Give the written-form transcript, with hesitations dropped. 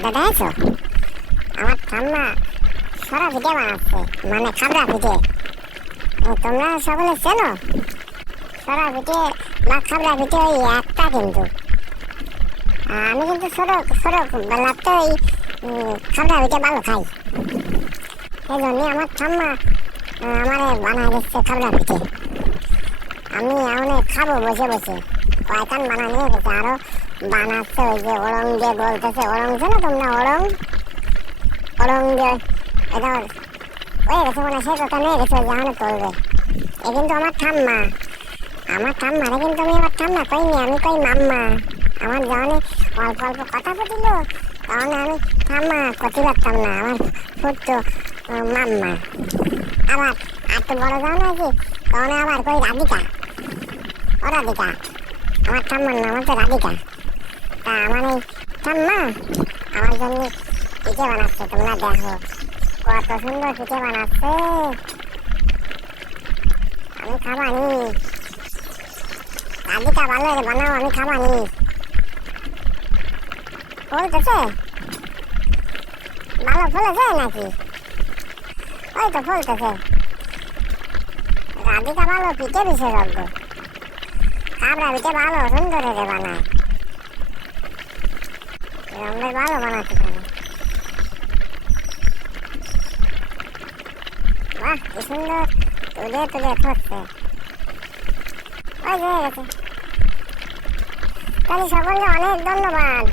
এটা দেখেছো? আমার ঠাম্মা সরা পিঠে বানাচ্ছে, মানে খাবড়া পিঠে। তোমরা সকলে চেনো সরা পিঠে বা খাবড়া পিঠে? ওই একটা কিন্তু আমি কিন্তু ছোট ছোট বেলাতে ওই খাবড়া পিঠে ভালো খাই। এই জন্যই আমার ঠাম্মা আমারে বানাই দিচ্ছে খাবড়া পিঠে। আমি এখন খাবো বসে বসে। কয়টান বানা নিয়ে গেছে, আরো বানাচ্ছে। ওই যে ওরং দিয়ে বলতেছে, ওরং ছিল তোমরা? ওরং ওরং দিয়ে এটা হয়ে গেছে মনে হয়, সেই কথা নিয়ে গেছে যেখানে চলবে। এ কিন্তু আমার ঠাম্মা, আমার ঠাম্মারে কিন্তু আমি আমার ঠাম্মা কইনি, আমি কই মাম্মা। আমার যখন অল্প অল্প কথা ফুটিল তখন আমি ঠাম্মা করতে পারতাম না, আমার ফুটতো মাম্মা। আবার একটু বড় যখন আছি তখন আবার কই রাধিকা, ও রাধিকা। আমার ঠাম্মার নাম হচ্ছে রাধিকা। তা আমার এই ঠাম্মা আমার জন্য পিঠে বানাচ্ছে, তোমরা দেখো কত সুন্দর পিঠে বানাচ্ছে। আমি খাবানি, রাধিকা ভালো বানাও, আমি খাবানি। ফুলতেছে ভালো, ফুলেছে নাকি? ওই তো ফুলতেছে। রাধিকা ভালো পিঠে বিশেষজ্ঞ, খাবড়া পিঠে ভালো সুন্দর বানায়, রঙের ভালো বানাতে পারে। বাহ কি সুন্দর তুলে তুলে খাচ্ছে। ওই যে গেছে। তাহলে সকলকে অনেক ধন্যবাদ।